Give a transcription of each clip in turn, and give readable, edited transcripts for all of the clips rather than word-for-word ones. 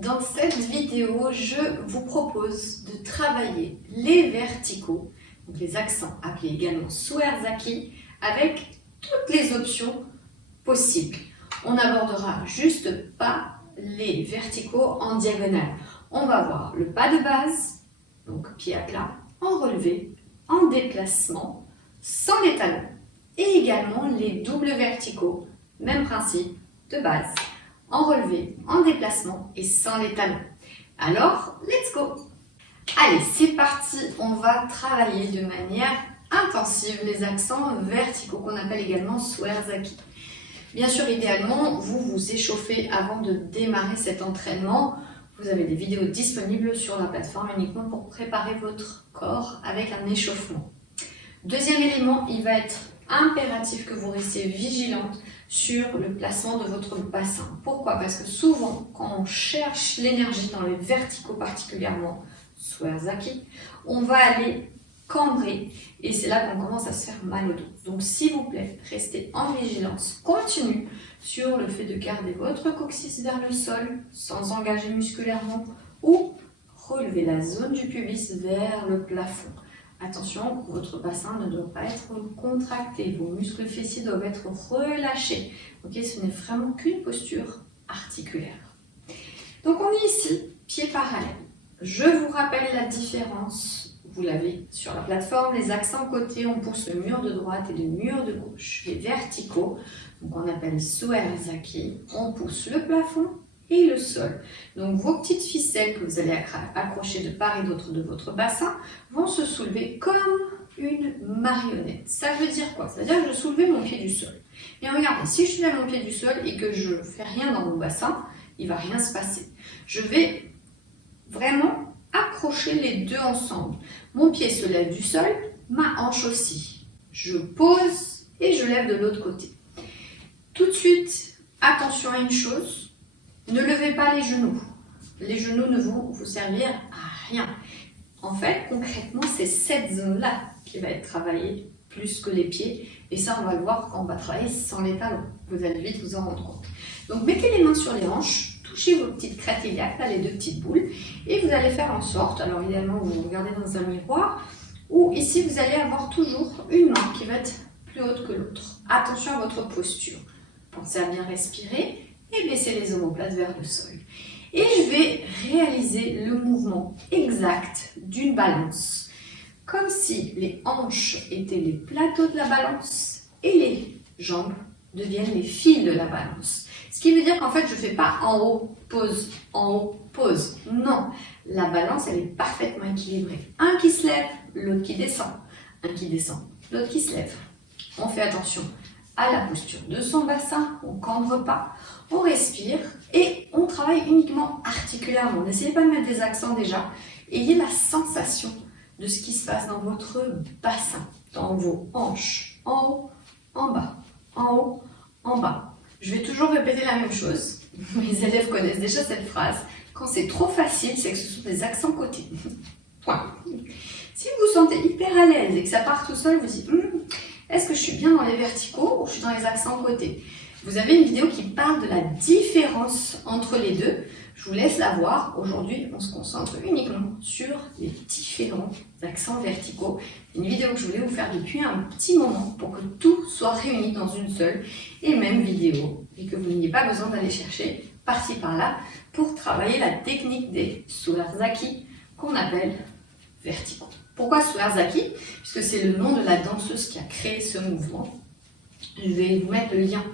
Dans cette vidéo, je vous propose de travailler les verticaux, donc les accents appelés également Suerzaki, avec toutes les options possibles. On n'abordera juste pas les verticaux en diagonale. On va voir le pas de base, donc pied à plat, en relevé, en déplacement, sans les talons, et également les doubles verticaux, même principe de base, en relevé, en déplacement et sans les talons. Alors, let's go! Allez, c'est parti, on va travailler de manière intensive les accents verticaux qu'on appelle également Suerzaki. Bien sûr, idéalement, vous vous échauffez avant de démarrer cet entraînement. Vous avez des vidéos disponibles sur la plateforme uniquement pour préparer votre corps avec un échauffement. Deuxième élément, il va être impératif que vous restiez vigilante sur le placement de votre bassin. Pourquoi? Parce que souvent, quand on cherche l'énergie dans les verticaux particulièrement, Suerzaki, on va aller cambrer et c'est là qu'on commence à se faire mal au dos. Donc s'il vous plaît, restez en vigilance continue sur le fait de garder votre coccyx vers le sol sans engager musculairement ou relever la zone du pubis vers le plafond. Attention, votre bassin ne doit pas être contracté, vos muscles fessiers doivent être relâchés. Ok, ce n'est vraiment qu'une posture articulaire. Donc on est ici, pieds parallèles. Je vous rappelle la différence, vous l'avez sur la plateforme, les accents côté, on pousse le mur de droite et le mur de gauche. Les verticaux, donc on appelle Suerzaki, on pousse le plafond et le sol. Donc vos petites ficelles que vous allez accrocher de part et d'autre de votre bassin vont se soulever comme une marionnette. Ça veut dire quoi? Ça veut dire que je soulevais mon pied du sol. Et regardez, si je soulève mon pied du sol et que je ne fais rien dans mon bassin, il ne va rien se passer. Je vais vraiment accrocher les deux ensemble. Mon pied se lève du sol, ma hanche aussi. Je pose et je lève de l'autre côté. Tout de suite, attention à une chose. Ne levez pas les genoux. Les genoux ne vont vous servir à rien. En fait, concrètement, c'est cette zone-là qui va être travaillée plus que les pieds. Et ça, on va le voir quand on va travailler sans les talons. Vous allez vite vous en rendre compte. Donc, mettez les mains sur les hanches, touchez vos petites crêtes iliaques, là, les deux petites boules. Et vous allez faire en sorte, alors idéalement, vous vous regardez dans un miroir, ou ici, vous allez avoir toujours une main qui va être plus haute que l'autre. Attention à votre posture. Pensez à bien respirer. Et baisser les omoplates vers le sol. Et je vais réaliser le mouvement exact d'une balance. Comme si les hanches étaient les plateaux de la balance et les jambes deviennent les fils de la balance. Ce qui veut dire qu'en fait, je ne fais pas en haut, pause, en haut, pause. Non, la balance, elle est parfaitement équilibrée. Un qui se lève, l'autre qui descend. Un qui descend, l'autre qui se lève. On fait attention à la posture de son bassin, on ne cambre pas, on respire et on travaille uniquement articulairement. N'essayez pas de mettre des accents déjà. Ayez la sensation de ce qui se passe dans votre bassin, dans vos hanches, en haut, en bas, en haut, en bas. Je vais toujours répéter la même chose. Mes élèves connaissent déjà cette phrase. Quand c'est trop facile, c'est que ce sont des accents côtés. Point. Si vous vous sentez hyper à l'aise et que ça part tout seul, vous dites est-ce que je suis bien dans les verticaux ou je suis dans les accents côtés? Vous avez une vidéo qui parle de la différence entre les deux. Je vous laisse la voir. Aujourd'hui, on se concentre uniquement sur les différents accents verticaux. Une vidéo que je voulais vous faire depuis un petit moment pour que tout soit réuni dans une seule et même vidéo et que vous n'ayez pas besoin d'aller chercher par-ci par-là pour travailler la technique des Suerzaki qu'on appelle verticaux. Pourquoi Suerzaki? Puisque c'est le nom de la danseuse qui a créé ce mouvement. Je vais vous mettre le lien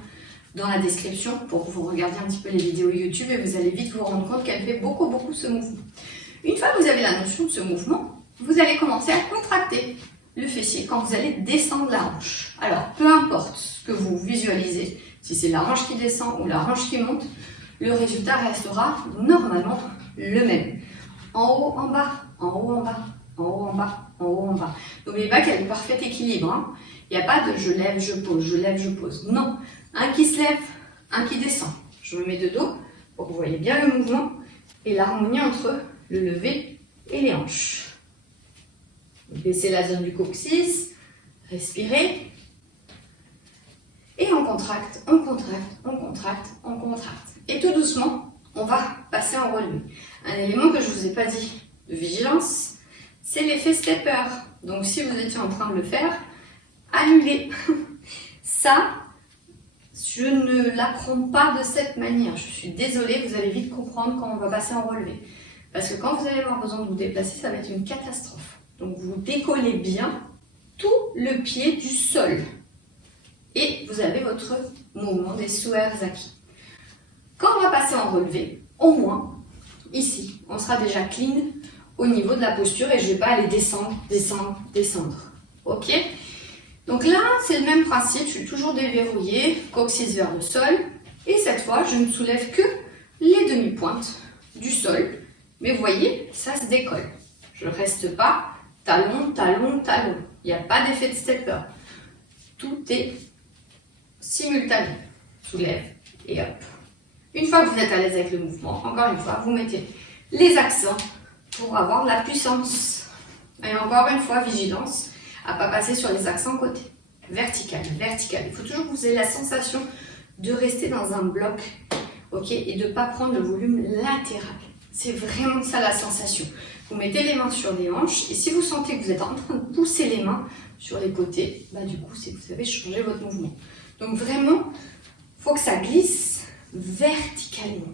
dans la description pour que vous regardiez un petit peu les vidéos YouTube et vous allez vite vous rendre compte qu'elle fait beaucoup ce mouvement. Une fois que vous avez la notion de ce mouvement, vous allez commencer à contracter le fessier quand vous allez descendre la hanche. Alors, peu importe ce que vous visualisez, si c'est la hanche qui descend ou la hanche qui monte, le résultat restera normalement le même. En haut, en bas, en haut, en bas. En haut, en bas, en haut, en bas. N'oubliez pas qu'il y a le parfait équilibre. Hein. Il n'y a pas de je lève, je pose, je lève, je pose. Non. Un qui se lève, un qui descend. Je me mets de dos pour que vous voyez bien le mouvement et l'harmonie entre le lever et les hanches. Baissez la zone du coccyx, respirez. Et on contracte, on contracte, on contracte, on contracte. Et tout doucement, on va passer en relevé. Un élément que je ne vous ai pas dit de vigilance, c'est l'effet stepper. Donc si vous étiez en train de le faire, annulez. Ça, je ne l'apprends pas de cette manière. Je suis désolée, vous allez vite comprendre quand on va passer en relevé. Parce que quand vous allez avoir besoin de vous déplacer, ça va être une catastrophe. Donc vous décollez bien tout le pied du sol. Et vous avez votre mouvement des Suerzaki. Quand on va passer en relevé, au moins, ici, on sera déjà clean au niveau de la posture et je ne vais pas aller descendre, descendre, descendre. Ok? Donc là, c'est le même principe, je suis toujours déverrouillée, coccyx vers le sol. Et cette fois, je ne soulève que les demi-pointes du sol. Mais vous voyez, ça se décolle. Je ne reste pas talon, talon, talon. Il n'y a pas d'effet de stepper. Tout est simultané. Soulève et hop. Une fois que vous êtes à l'aise avec le mouvement, encore une fois, vous mettez les accents pour avoir la puissance. Et encore une fois, vigilance à ne pas passer sur les accents côté. Vertical, vertical. Il faut toujours que vous ayez la sensation de rester dans un bloc, ok, et de ne pas prendre le volume latéral. C'est vraiment ça la sensation. Vous mettez les mains sur les hanches et si vous sentez que vous êtes en train de pousser les mains sur les côtés, bah du coup, c'est que vous avez changé votre mouvement. Donc vraiment, il faut que ça glisse verticalement.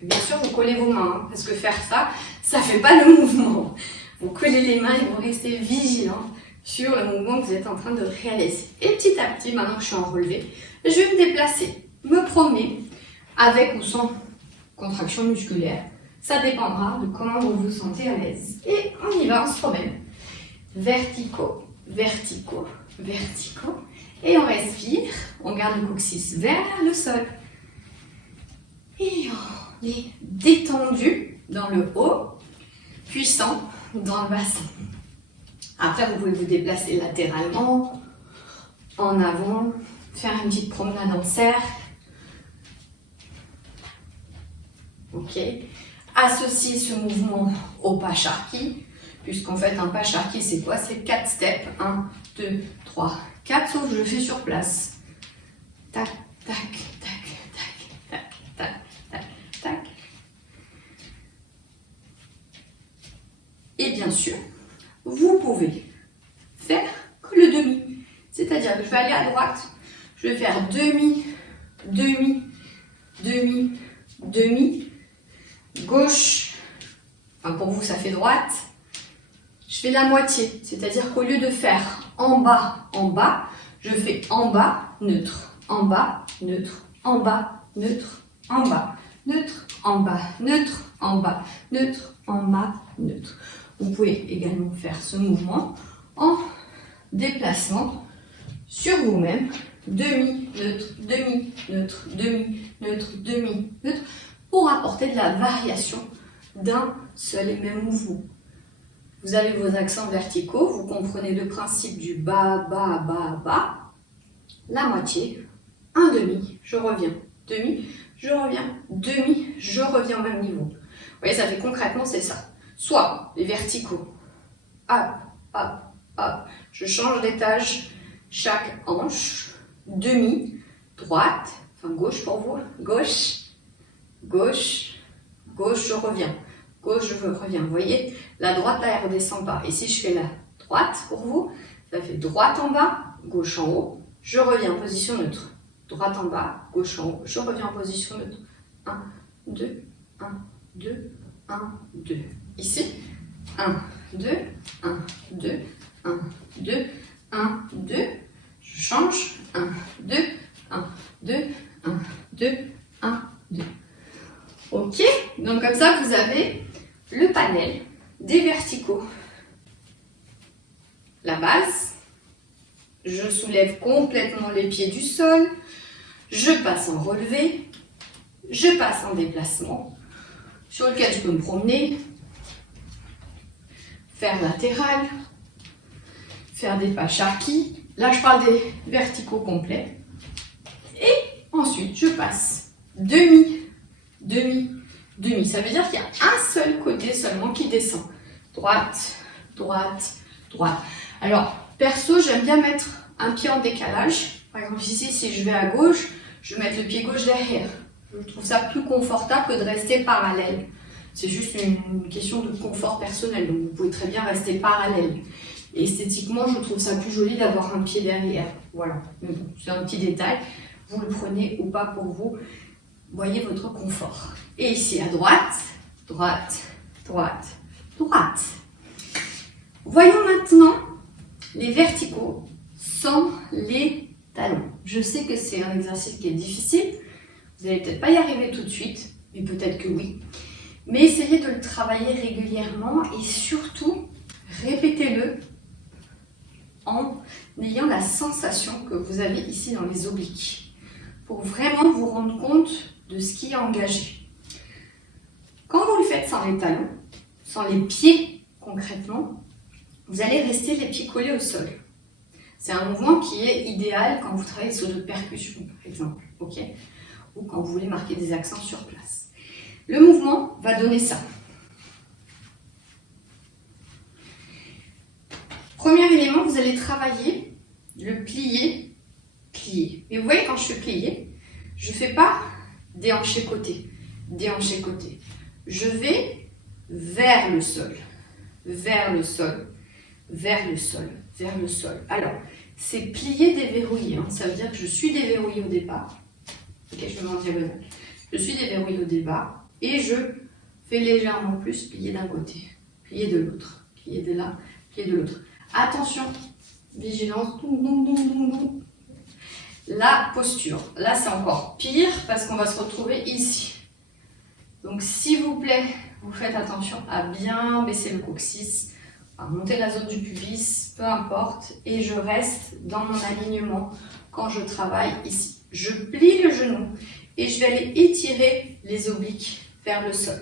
Bien sûr, vous collez vos mains, hein, parce que faire ça, ça ne fait pas le mouvement. Vous collez les mains et vous restez vigilant sur le mouvement que vous êtes en train de réaliser. Et petit à petit, maintenant que je suis en relevé, je vais me déplacer, me promener, avec ou sans contraction musculaire. Ça dépendra de comment vous vous sentez à l'aise. Et on y va, on se promène. Verticaux, verticaux, verticaux. Et on respire, on garde le coccyx vers le sol. Et on est détendu dans le haut, puissant dans le bassin. Après, vous pouvez vous déplacer latéralement, en avant, faire une petite promenade en cercle. Ok. Associer ce mouvement au pas charqui, puisqu'en fait, un pas charqui, c'est quoi? C'est 4 steps. 1, 2, 3, 4, sauf que je le fais sur place. Tac, tac, tac, tac, tac, tac, tac, tac. Et bien sûr, vous pouvez faire que le demi. C'est-à-dire que je vais aller à droite, je vais faire demi, demi, demi, demi, gauche, enfin pour vous ça fait droite, je fais la moitié, c'est-à-dire qu'au lieu de faire en bas, je fais en bas, neutre, en bas, neutre, en bas, neutre, en bas, neutre, en bas, neutre, en bas, neutre, en bas, neutre. Vous pouvez également faire ce mouvement en déplacement sur vous-même, demi, neutre, demi, neutre, demi, neutre, demi, neutre, pour apporter de la variation d'un seul et même mouvement. Vous avez vos accents verticaux, vous comprenez le principe du bas, bas, bas, bas, la moitié, un demi, je reviens, demi, je reviens, demi, je reviens au même niveau. Vous voyez, ça fait concrètement, c'est ça. Soit les verticaux, hop, hop, hop, je change d'étage chaque hanche, demi, droite, enfin gauche pour vous, gauche, gauche, gauche, je reviens, gauche, je reviens. Vous voyez, la droite là, elle ne redescend pas. Et si je fais la droite pour vous, ça fait droite en bas, gauche en haut, je reviens en position neutre. Droite en bas, gauche en haut, je reviens en position neutre. 1, 2, 1, 2, 1, 2. Ici, 1, 2, 1, 2, 1, 2, 1, 2. Je change. 1, 2, 1, 2, 1, 2, 1, 2. Ok, donc comme ça, vous avez le panel des verticaux. La base, je soulève complètement les pieds du sol, je passe en relevé, je passe en déplacement, sur lequel je peux me promener, faire latéral, faire des pas charqui. Là, je parle des verticaux complets. Et ensuite, je passe demi, demi, demi. Ça veut dire qu'il y a un seul côté seulement qui descend. Droite, droite, droite. Alors, perso, j'aime bien mettre un pied en décalage. Par exemple, ici, si je vais à gauche, je vais mettre le pied gauche derrière. Je trouve ça plus confortable que de rester parallèle. C'est juste une question de confort personnel, donc vous pouvez très bien rester parallèle. Et esthétiquement, je trouve ça plus joli d'avoir un pied derrière. Voilà, mais bon, c'est un petit détail. Vous le prenez ou pas pour vous. Voyez votre confort. Et ici à droite, droite, droite, droite. Voyons maintenant les verticaux sans les talons. Je sais que c'est un exercice qui est difficile. Vous n'allez peut-être pas y arriver tout de suite, mais peut-être que oui. Mais essayez de le travailler régulièrement et surtout, répétez-le en ayant la sensation que vous avez ici dans les obliques, pour vraiment vous rendre compte de ce qui est engagé. Quand vous le faites sans les talons, sans les pieds concrètement, vous allez rester les pieds collés au sol. C'est un mouvement qui est idéal quand vous travaillez sur de percussions, par exemple, ok, ou quand vous voulez marquer des accents sur place. Le mouvement va donner ça. Premier élément, vous allez travailler le plié, plié. Et vous voyez, quand je fais plié, je ne fais pas déhanché côté, déhanché côté. Je vais vers le sol, vers le sol, vers le sol, vers le sol. Alors, c'est plié déverrouillé, hein. Ça veut dire que je suis déverrouillée au départ. Ok, je me mets en diagonale. Je suis déverrouillée au départ et je fais légèrement plus plier d'un côté, plier de l'autre, plier de là, plier de l'autre. Attention, vigilance, la posture. Là, c'est encore pire parce qu'on va se retrouver ici. Donc, s'il vous plaît, vous faites attention à bien baisser le coccyx, à monter la zone du pubis, peu importe, et je reste dans mon alignement quand je travaille ici. Je plie le genou et je vais aller étirer les obliques vers le sol.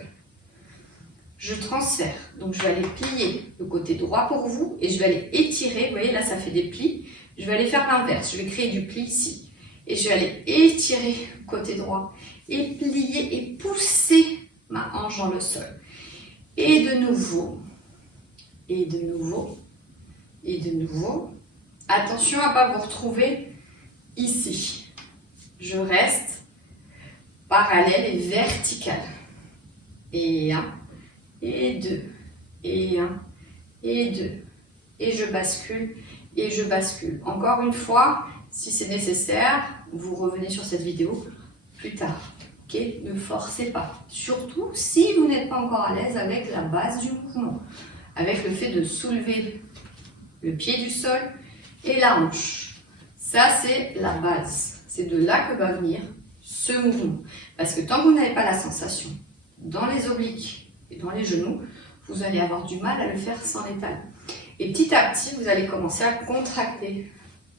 Je transfère, donc je vais aller plier le côté droit pour vous et je vais aller étirer, vous voyez là ça fait des plis, je vais aller faire l'inverse, je vais créer du pli ici et je vais aller étirer le côté droit et plier et pousser ma hanche dans le sol. Et de nouveau, et de nouveau, et de nouveau. Attention à ne pas vous retrouver ici. Je reste parallèle et vertical. Et 1, et 2, et 1, et 2. Et je bascule, et je bascule. Encore une fois, si c'est nécessaire, vous revenez sur cette vidéo plus tard. Okay? Ne forcez pas. Surtout si vous n'êtes pas encore à l'aise avec la base du mouvement. Avec le fait de soulever le pied du sol et la hanche. Ça, c'est la base. C'est de là que va venir ce mouvement. Parce que tant que vous n'avez pas la sensation dans les obliques et dans les genoux, vous allez avoir du mal à le faire sans les talons. Et petit à petit, vous allez commencer à contracter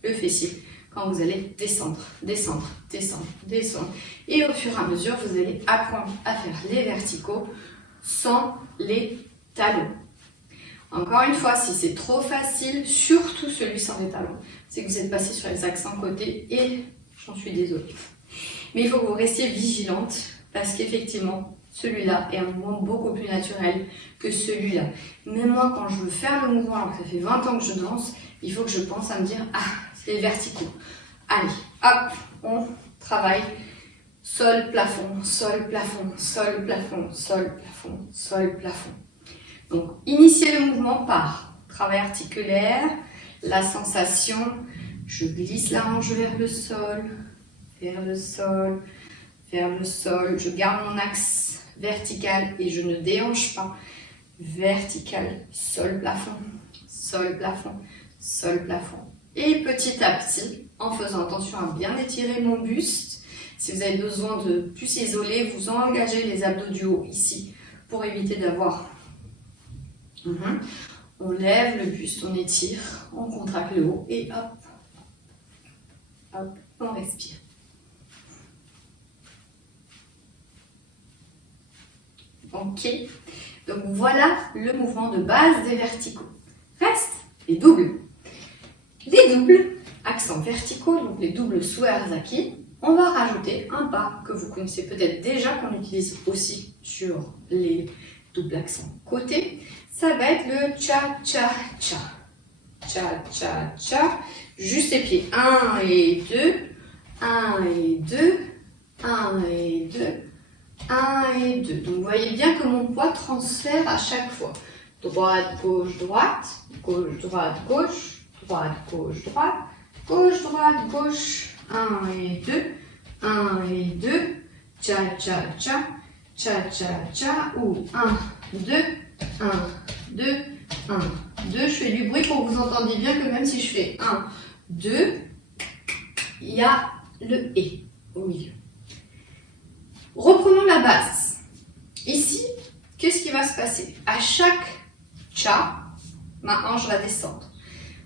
le fessier quand vous allez descendre, descendre, descendre, descendre. Et au fur et à mesure, vous allez apprendre à faire les verticaux sans les talons. Encore une fois, si c'est trop facile, surtout celui sans les talons, c'est que vous êtes passé sur les accents côté et j'en suis désolée. Mais il faut que vous restiez vigilante parce qu'effectivement, celui-là est un mouvement beaucoup plus naturel que celui-là. Même moi, quand je veux faire le mouvement, alors que ça fait 20 ans que je danse, il faut que je pense à me dire « Ah, c'est les verticaux ». Allez, hop, on travaille sol, plafond, sol, plafond, sol, plafond, sol, plafond, sol, plafond. Donc, initiez le mouvement par travail articulaire, la sensation, je glisse la hanche vers le sol, vers le sol, vers le sol. Je garde mon axe vertical et je ne déhanche pas. Vertical, sol, plafond, sol, plafond, sol, plafond. Et petit à petit, en faisant attention à bien étirer mon buste, si vous avez besoin de plus isoler, vous engagez les abdos du haut ici pour éviter d'avoir... On lève le buste, on étire, on contracte le haut et hop, hop, on respire. Ok, donc voilà le mouvement de base des verticaux. Reste les doubles. Les doubles, accents verticaux, donc les doubles Suwarzaki, on va rajouter un pas que vous connaissez peut-être déjà, qu'on utilise aussi sur les doubles accents côté. Ça va être le cha-cha-cha. Cha-cha-cha. Juste les pieds. 1 et 2. 1 et 2. 1 et 2, 1 et 2. Donc vous voyez bien que mon poids transfère à chaque fois. Droite, gauche, droite, gauche, droite, gauche, droite, gauche, droite, gauche, droite, gauche, 1 et 2, 1 et 2, cha, cha, cha, cha, cha, cha, ou 1, 2, 1, 2, 1, 2. Je fais du bruit pour que vous entendiez bien que même si je fais 1, 2, il y a le « et » au milieu. Reprenons la base. Ici, qu'est-ce qui va se passer? À chaque cha, ma hanche va descendre.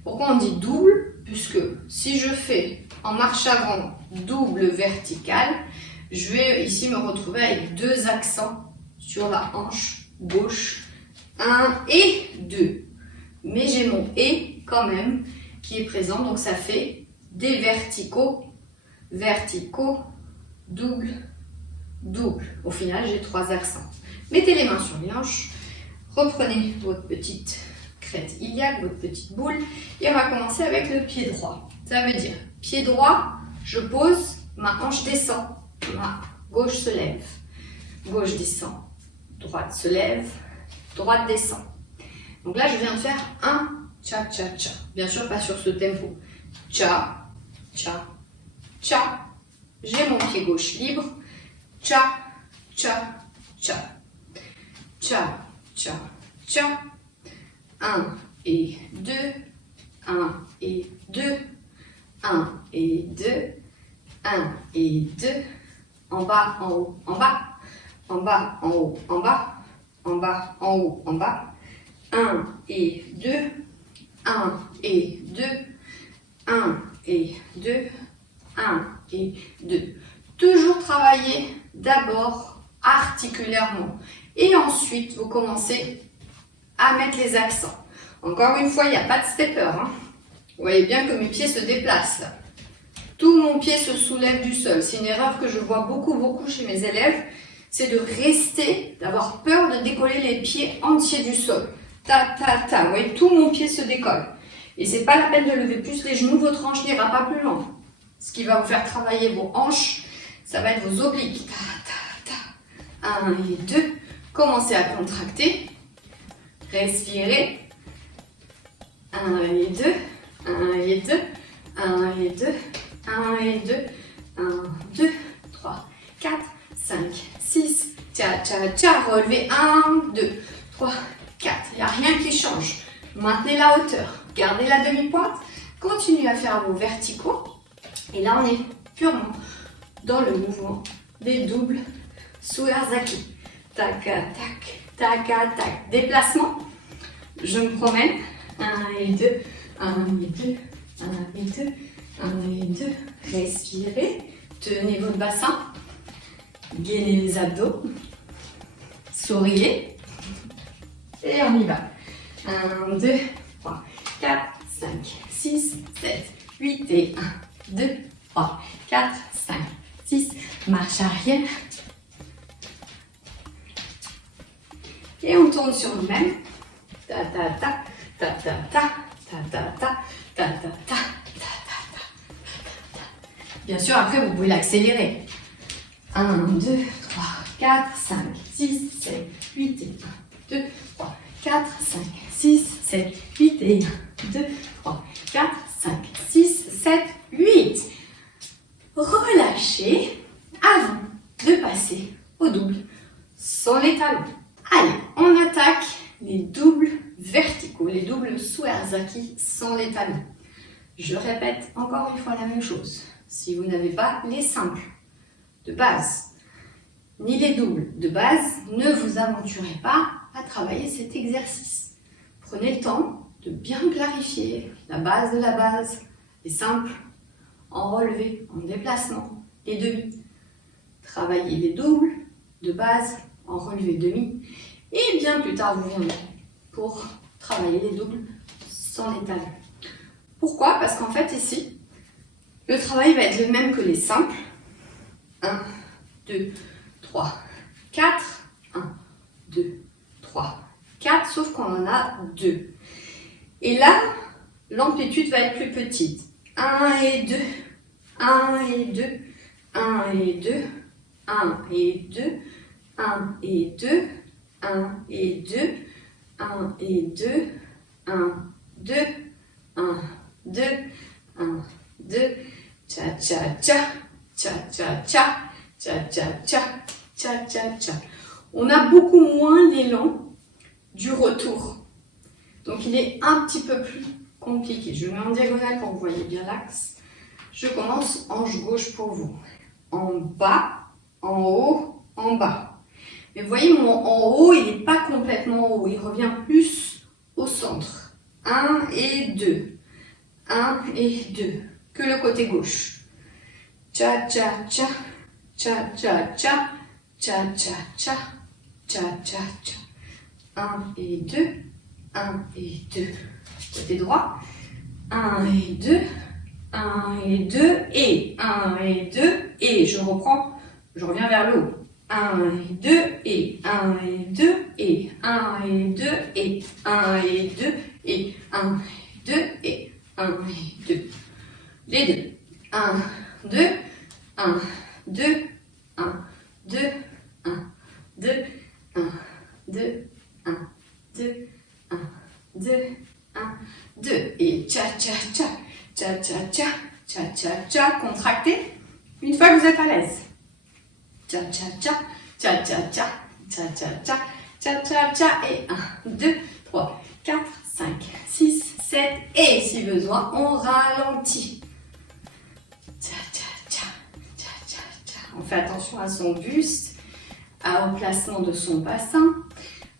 Pourquoi on dit double? Puisque si je fais en marche avant double verticale, je vais ici me retrouver avec deux accents sur la hanche gauche. 1 et 2. Mais j'ai mon et quand même qui est présent, donc ça fait des verticaux, verticaux, double, double. Au final, j'ai 3 accents. Mettez les mains sur les hanches, reprenez votre petite crête iliaque, votre petite boule, et on va commencer avec le pied droit. Ça veut dire, pied droit, je pose, ma hanche descend, ma gauche se lève, gauche descend, droite se lève, droite descend. Donc là, je viens de faire un cha, cha, cha. Bien sûr, pas sur ce tempo. Cha, cha, cha. J'ai mon pied gauche libre. Cha, cha, cha. Cha, cha, cha. 1 et 2. 1 et 2. 1 et 2. 1 et 2. En bas, en haut, en bas. En bas, en haut, en bas. En bas, en haut, en bas. 1 et 2. 1 et 2. 1 et 2. 1 et 2. Toujours travailler d'abord articulairement. Et ensuite, vous commencez à mettre les accents. Encore une fois, il n'y a pas de stepper. Hein. Vous voyez bien que mes pieds se déplacent. Là. Tout mon pied se soulève du sol. C'est une erreur que je vois beaucoup chez mes élèves. C'est de rester, d'avoir peur de décoller les pieds entiers du sol. Ta, ta, ta. Vous voyez, tout mon pied se décolle. Et c'est pas la peine de lever plus les genoux, votre hanche n'ira pas plus loin. Ce qui va vous faire travailler vos hanches, ça va être vos obliques. Ta, ta, ta. 1 et 2. Commencez à contracter. Respirez. 1 et 2. 1 et 2. 1 et 2. 1 et 2. 1, 2, 3, 4, 5, 6. Tcha, tcha, tcha. Relevez. 1, 2, 3, 4. Il n'y a rien qui change. Maintenez la hauteur. Gardez la demi-pointe. Continuez à faire vos verticaux. Et là, on est purement dans le mouvement des doubles Suerzaki. Tac, tac, tac, tac. Déplacement. Je me promène. 1 et 2. 1 et 2. 1 et 2. 1 et 2. Respirez. Tenez votre bassin. Gainez les abdos. Souriez. Et on y va. 1, 2, 3, 4, 5, 6, 7, 8 et 1, 2, 3, 4, 5, 6. Marche arrière. Et on tourne sur nous-mêmes. Ta ta ta, ta ta ta, ta ta ta, ta ta ta, ta ta ta. Bien sûr, après, vous pouvez l'accélérer. 1, 2, 3, 4, 5, 6, 7, 8 et 1, 2, 3, 4, 5, 6, 7, 8 et 1, 2, 3, 4, 5, 6, 7, 8. Relâchez avant de passer au double sans les talons. Allez, on attaque les doubles verticaux, les doubles Suerzaki sans les talons. Je répète encore une fois la même chose. Si vous n'avez pas les simples de base, ni les doubles de base, ne vous aventurez pas à travailler cet exercice. Prenez le temps de bien clarifier la base de la base, les simples, en relevé, en déplacement, les demi. Travaillez les doubles de base, en relevé demi, et bien plus tard vous viendrez pour travailler les doubles sans les talons. Pourquoi? Parce qu'en fait ici, le travail va être le même que les simples. 1, 2, 3, 4, 1, 2, 3, 4, sauf qu'on en a 2. Et là, l'amplitude va être plus petite. 1 et 2, 1 et 2, 1 et 2, 1 et 2, 1 et 2, 1 et 2, 1 et 2, 1, 2, 1, 2, 1, 2, cha-cha-cha, cha-cha-cha, cha-cha-cha, cha-cha-cha. On a beaucoup moins l'élan du retour. Donc il est un petit peu plus compliqué. Je mets en diagonale pour que vous voyez bien l'axe. Je commence hanche gauche pour vous. En bas, en haut, en bas. Mais vous voyez, mon en haut, il n'est pas complètement haut. Il revient plus au centre. 1 et 2. 1 et 2. Que le côté gauche. Cha-cha-cha. Cha-cha-cha. Cha-cha-cha. Cha-cha-cha. 1 et 2. 1 et 2. Côté droit. 1 et 2. 1 et 2. Et 1 et 2. Et je reprends. Je reviens vers le haut. 1 et 2 et 1 et 2 et 1 et 2 et 1 et 2 et 1 et 2 et 1 et 2. Les deux. 1, 2, 1, 2, 1, 2, 1, 2, 1, 2, 1, 2, 1, 2, 1, 2. Et cha-cha-cha, cha-cha-cha, cha-cha-cha. Contractez une fois que vous êtes à l'aise. Cha-cha-cha, cha-cha-cha, cha-cha-cha, cha-cha-cha. Et 1, 2, 3, 4, 5, 6, 7. Et si besoin, on ralentit. Cha-cha-cha, cha-cha-cha. On fait attention à son buste, au placement de son bassin,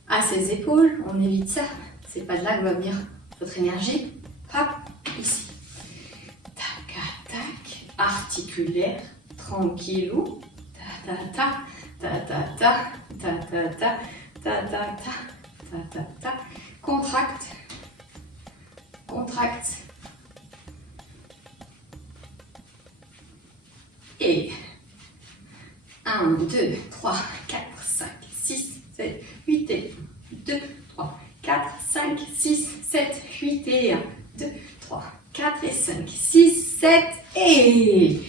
à ses épaules. On évite ça. C'est pas de là que va venir votre énergie. Hop, ici. Tac, tac. Articulaire, tranquillou. Ta ta ta ta ta ta ta ta ta ta ta ta ta. Contracte, contracte. Et 1, 2, 3, 4, 5, 6, 7, 8 et 2, 3, 4, 5, 6, 7, 8 et 1, 2, 3, 4 et 5, 6, 7 et...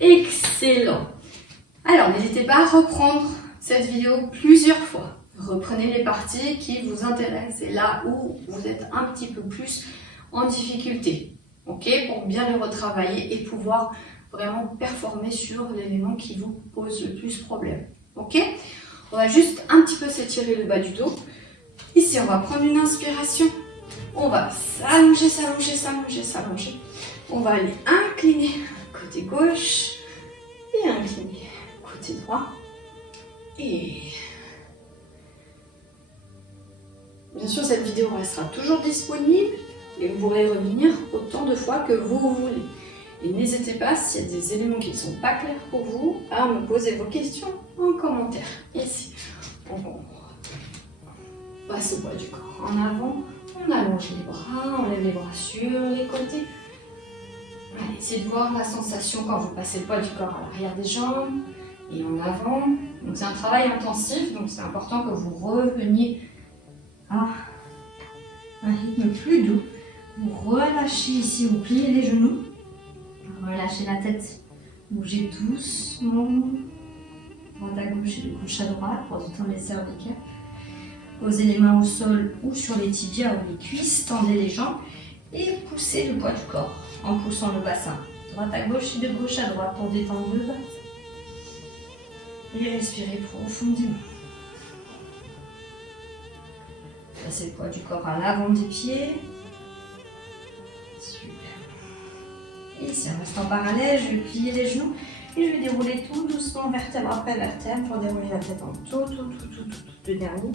Excellent! Alors, n'hésitez pas à reprendre cette vidéo plusieurs fois. Reprenez les parties qui vous intéressent et là où vous êtes un petit peu plus en difficulté. Ok? Pour bien le retravailler et pouvoir vraiment performer sur l'élément qui vous pose le plus problème. Ok? On va juste un petit peu s'étirer le bas du dos. Ici, on va prendre une inspiration. On va s'allonger, s'allonger, s'allonger, s'allonger. On va aller incliner côté gauche et incliner côté droit. Et bien sûr, cette vidéo restera toujours disponible et vous pourrez revenir autant de fois que vous voulez. Et n'hésitez pas, s'il y a des éléments qui ne sont pas clairs pour vous, à me poser vos questions en commentaire. Ici, on passe le poids du corps en avant, on allonge les bras, on lève les bras sur les côtés. Allez, essayez de voir la sensation quand vous passez le poids du corps à l'arrière des jambes et en avant. Donc c'est un travail intensif, donc c'est important que vous reveniez à un rythme plus doux. Vous relâchez ici, vous pliez les genoux, relâchez la tête, bougez doucement, droite à gauche et de gauche à droite pour détendre les cervicales. Posez les mains au sol ou sur les tibias ou les cuisses, tendez les jambes et poussez le poids du corps en poussant le bassin. Droite à gauche et de gauche à droite pour détendre le bassin. Et respirez profondément. Passez le poids du corps à l'avant des pieds. Super. Et ici, en restant parallèle, je vais plier les genoux et je vais dérouler tout doucement vertèbre après vertèbre pour dérouler la tête en tout, le dernier.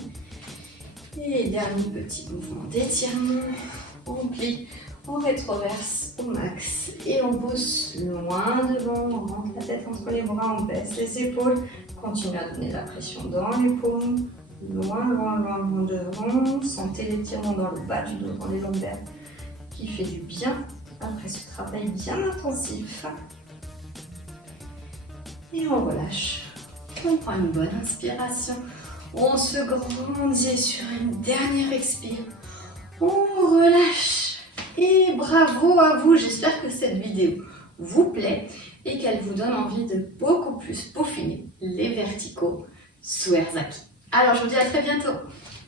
Et dernier petit mouvement d'étirement. On plie, on rétroverse au max et on pousse loin devant, on rentre la tête entre les bras, on baisse les épaules, continue à donner la pression dans les paumes, loin devant, sentez l'étirement dans le bas du dos, dans les lombaires qui fait du bien après ce travail bien intensif. Et on relâche, on prend une bonne inspiration, on se grandit sur une dernière expire, on relâche. Et bravo à vous, j'espère que cette vidéo vous plaît. et qu'elle vous donne envie de beaucoup plus peaufiner les verticaux Swerzaki. Alors je vous dis à très bientôt.